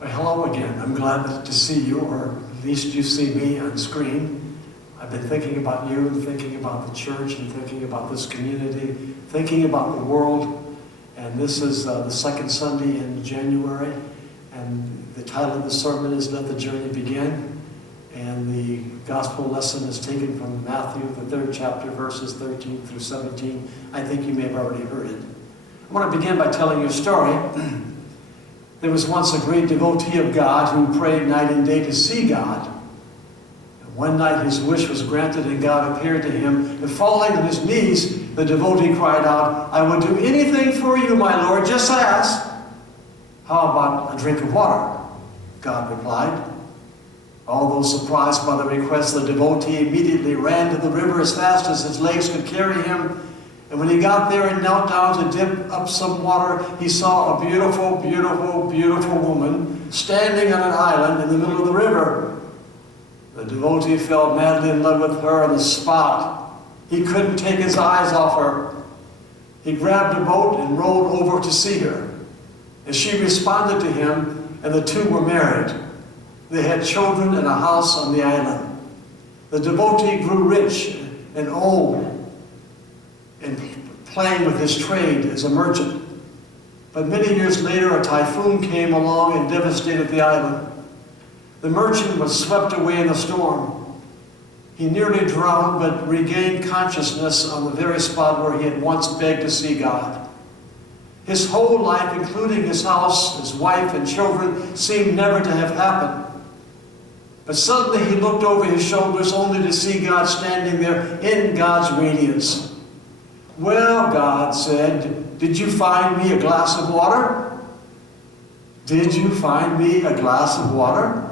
Well, hello again. I'm glad to see you, or at least you see me on screen. I've been thinking about you and thinking about the church and thinking about this community, thinking about the world. And this is the second Sunday in January. And the title of the sermon is Let the Journey Begin. And the gospel lesson is taken from Matthew, the 3rd chapter, verses 13 through 17. I think you may have already heard it. I want to begin by telling you a story. There was once a great devotee of God who prayed night and day to see God. And one night his wish was granted and God appeared to him. And falling on his knees, the devotee cried out, "I would do anything for you, my Lord, just ask." "How about a drink of water?" God replied. Although surprised by the request, the devotee immediately ran to the river as fast as his legs could carry him. And when he got there and knelt down to dip up some water, he saw a beautiful, beautiful, beautiful woman standing on an island in the middle of the river. The devotee fell madly in love with her on the spot. He couldn't take his eyes off her. He grabbed a boat and rowed over to see her. And she responded to him, and the two were married. They had children and a house on the island. The devotee grew rich and old, and playing with his trade as a merchant. But many years later, a typhoon came along and devastated the island. The merchant was swept away in the storm. He nearly drowned, but regained consciousness on the very spot where he had once begged to see God. His whole life, including his house, his wife, and children, seemed never to have happened. But suddenly he looked over his shoulders only to see God standing there in God's radiance. "Well," God said, "did you find me a glass of water? Did you find me a glass of water?"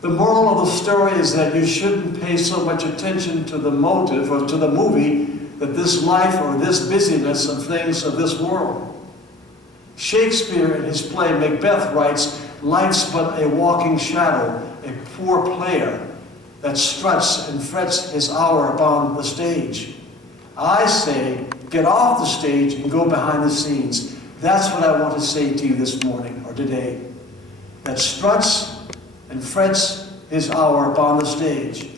The moral of the story is that you shouldn't pay so much attention to the motive or to the movie that this life or this busyness of things of this world. Shakespeare in his play Macbeth writes, "Life's but a walking shadow, a poor player that struts and frets his hour upon the stage." I say, get off the stage and go behind the scenes. That's what I want to say to you this morning or today. That struts and frets his hour upon the stage.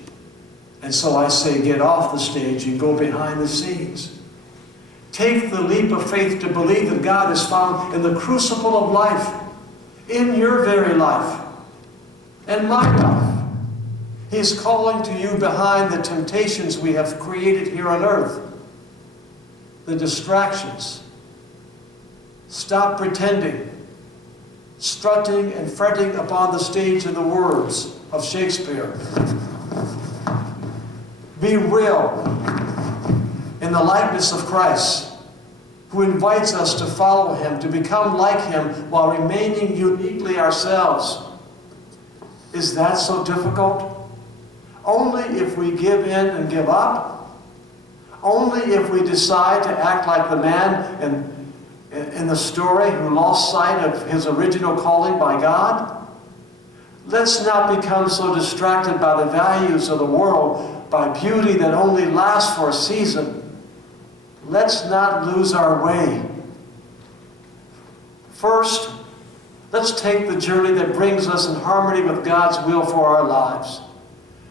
And so I say, get off the stage and go behind the scenes. Take the leap of faith to believe that God is found in the crucible of life, in your very life, and my life. He's calling to you behind the temptations we have created here on earth. The distractions. Stop pretending, strutting and fretting upon the stage, in the words of Shakespeare. Be real in the likeness of Christ, who invites us to follow him, to become like him while remaining uniquely ourselves. Is that so difficult? Only if we give in and give up. Only if we decide to act like the man in the story who lost sight of his original calling by God. Let's not become so distracted by the values of the world, by beauty that only lasts for a season. Let's not lose our way. First, let's take the journey that brings us in harmony with God's will for our lives.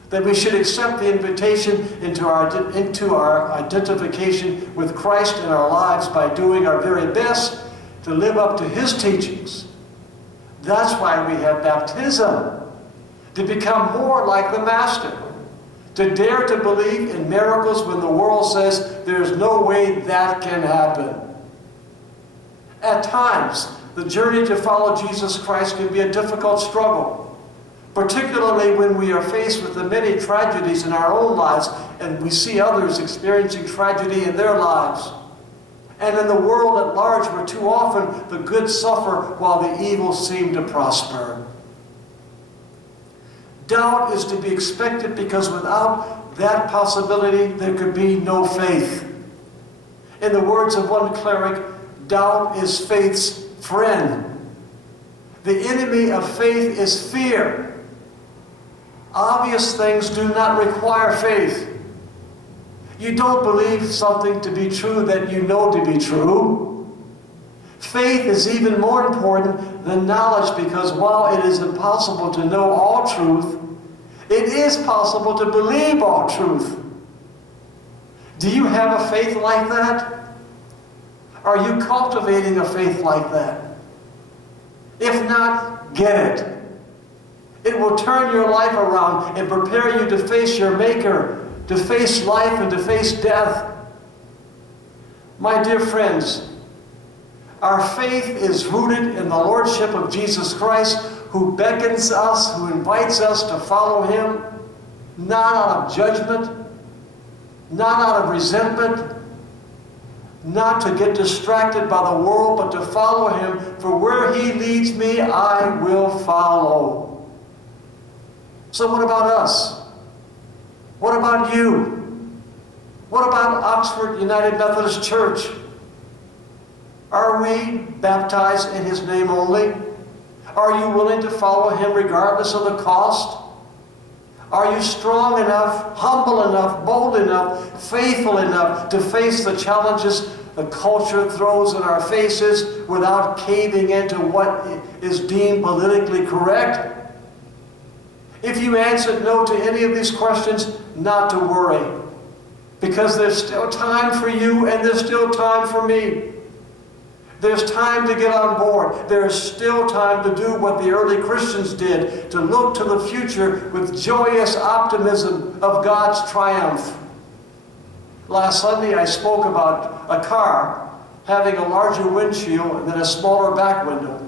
That we should accept the invitation into our identification with Christ in our lives by doing our very best to live up to his teachings. That's why we have baptism, to become more like the Master, to dare to believe in miracles when the world says there's no way that can happen. At times, the journey to follow Jesus Christ can be a difficult struggle, particularly when we are faced with the many tragedies in our own lives and we see others experiencing tragedy in their lives. And in the world at large, where too often the good suffer while the evil seem to prosper. Doubt is to be expected because without that possibility, there could be no faith. In the words of one cleric, doubt is faith's friend. The enemy of faith is fear. Obvious things do not require faith. You don't believe something to be true that you know to be true. Faith is even more important than knowledge, because while it is impossible to know all truth, it is possible to believe all truth. Do you have a faith like that? Are you cultivating a faith like that? If not, get it. It will turn your life around and prepare you to face your Maker, to face life and to face death. My dear friends, our faith is rooted in the Lordship of Jesus Christ, who beckons us, who invites us to follow Him, not out of judgment, not out of resentment, not to get distracted by the world, but to follow Him. For where He leads me, I will follow. So what about us? What about you? What about Oxford United Methodist Church? Are we baptized in His name only? Are you willing to follow Him regardless of the cost? Are you strong enough, humble enough, bold enough, faithful enough to face the challenges the culture throws in our faces without caving into what is deemed politically correct? If you answered no to any of these questions, not to worry, because there's still time for you and there's still time for me. There's time to get on board. There's still time to do what the early Christians did, to look to the future with joyous optimism of God's triumph. Last Sunday I spoke about a car having a larger windshield than a smaller back window.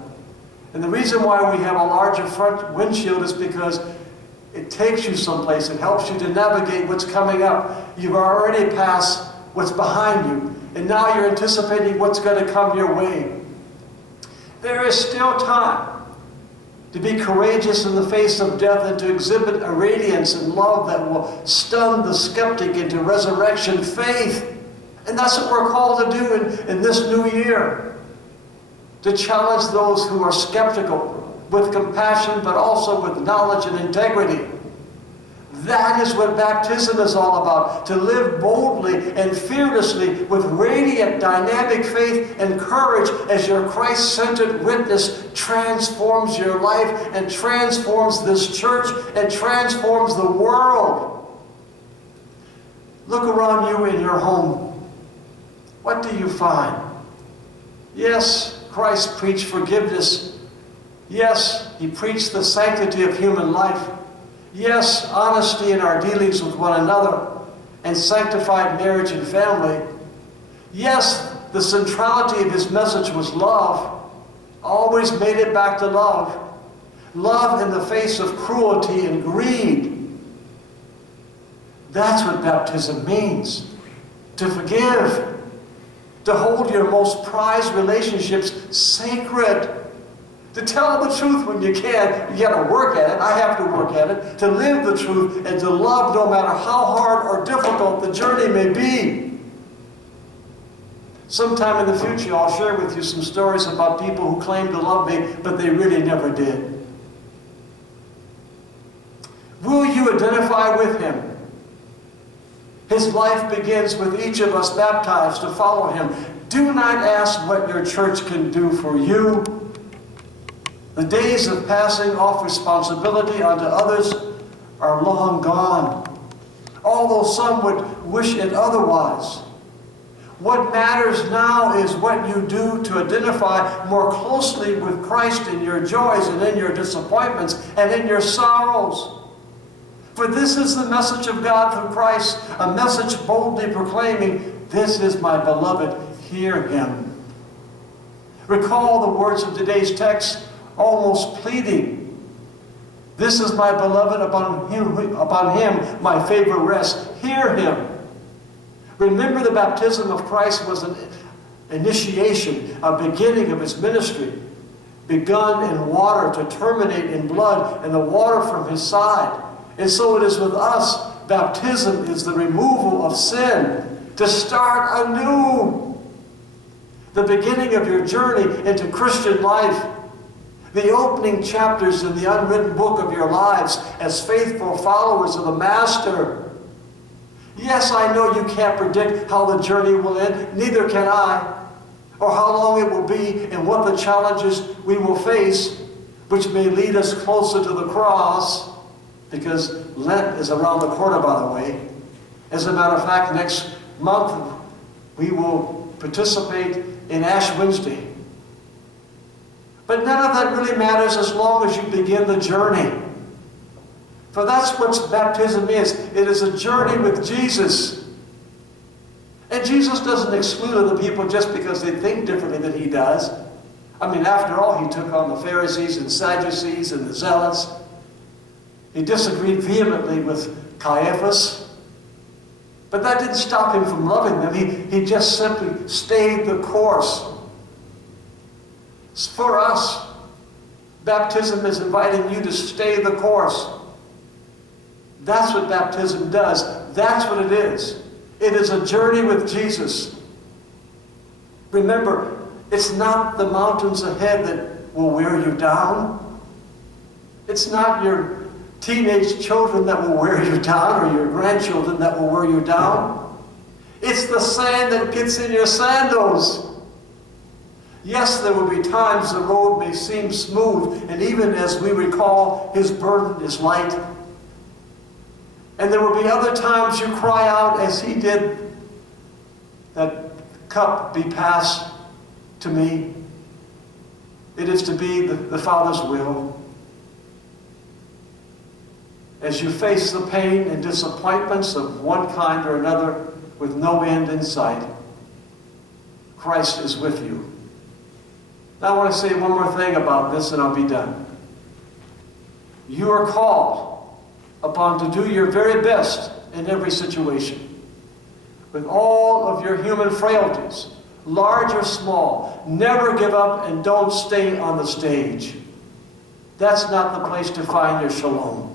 And the reason why we have a larger front windshield is because it takes you someplace. It helps you to navigate what's coming up. You've already passed what's behind you, and now you're anticipating what's going to come your way. There is still time to be courageous in the face of death and to exhibit a radiance and love that will stun the skeptic into resurrection faith. And that's what we're called to do in this new year. To challenge those who are skeptical with compassion, but also with knowledge and integrity. That is what baptism is all about, to live boldly and fearlessly with radiant, dynamic faith and courage as your Christ-centered witness transforms your life and transforms this church and transforms the world. Look around you in your home. What do you find? Yes, Christ preached forgiveness. Yes, He preached the sanctity of human life. Yes, honesty in our dealings with one another and sanctified marriage and family. Yes, the centrality of His message was love. Always made it back to love. Love in the face of cruelty and greed. That's what baptism means. To forgive. To hold your most prized relationships sacred. To tell the truth when you can. You got to work at it. I have to work at it. To live the truth and to love no matter how hard or difficult the journey may be. Sometime in the future I'll share with you some stories about people who claim to love me, but they really never did. Will you identify with Him? His life begins with each of us baptized to follow Him. Do not ask what your church can do for you. The days of passing off responsibility onto others are long gone, although some would wish it otherwise. What matters now is what you do to identify more closely with Christ in your joys and in your disappointments and in your sorrows. For this is the message of God through Christ, a message boldly proclaiming, "This is my beloved, hear Him." Recall the words of today's text, almost pleading, "This is my beloved, upon him my favor rests. Hear Him." Remember, the baptism of Christ was an initiation, a beginning of His ministry, begun in water to terminate in blood and the water from His side. And so it is with us. Baptism is the removal of sin, to start anew. The beginning of your journey into Christian life. The opening chapters in the unwritten book of your lives as faithful followers of the Master. Yes, I know you can't predict how the journey will end. Neither can I. or how long it will be, and what the challenges we will face, which may lead us closer to the cross, because Lent is around the corner, by the way. As a matter of fact, next month we will participate in Ash Wednesday. But none of that really matters as long as you begin the journey. For that's what baptism is. It is a journey with Jesus. And Jesus doesn't exclude other people just because they think differently than he does. I mean, after all, he took on the Pharisees and Sadducees and the Zealots. He disagreed vehemently with Caiaphas. But that didn't stop him from loving them. He just simply stayed the course. For us, baptism is inviting you to stay the course. That's what baptism does. That's what it is. It is a journey with Jesus. Remember, it's not the mountains ahead that will wear you down. It's not your teenage children that will wear you down, or your grandchildren that will wear you down. It's the sand that gets in your sandals. Yes, there will be times the road may seem smooth, and even as we recall, his burden is light. And there will be other times you cry out as he did, that cup be passed to me. It is to be the Father's will. As you face the pain and disappointments of one kind or another with no end in sight, Christ is with you. Now I want to say one more thing about this and I'll be done. You are called upon to do your very best in every situation. With all of your human frailties, large or small, never give up and don't stay on the stage. That's not the place to find your shalom.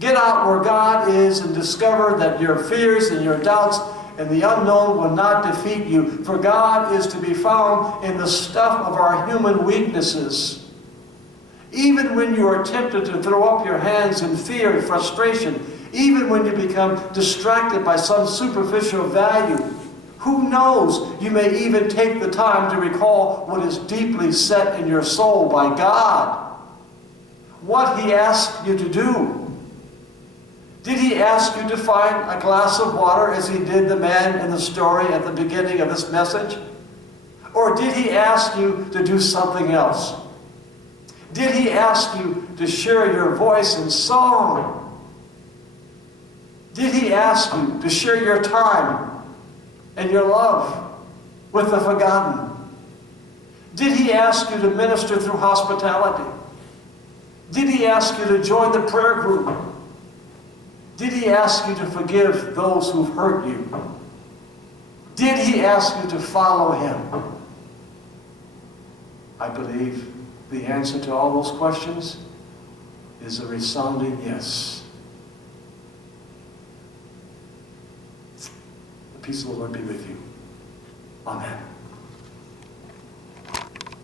Get out where God is and discover that your fears and your doubts and the unknown will not defeat you, for God is to be found in the stuff of our human weaknesses. Even when you are tempted to throw up your hands in fear and frustration, even when you become distracted by some superficial value, who knows, you may even take the time to recall what is deeply set in your soul by God. What he asked you to do. Did he ask you to find a glass of water as he did the man in the story at the beginning of this message? Or did he ask you to do something else? Did he ask you to share your voice in song? Did he ask you to share your time and your love with the forgotten? Did he ask you to minister through hospitality? Did he ask you to join the prayer group? Did he ask you to forgive those who've hurt you? Did he ask you to follow him? I believe the answer to all those questions is a resounding yes. The peace of the Lord be with you. Amen.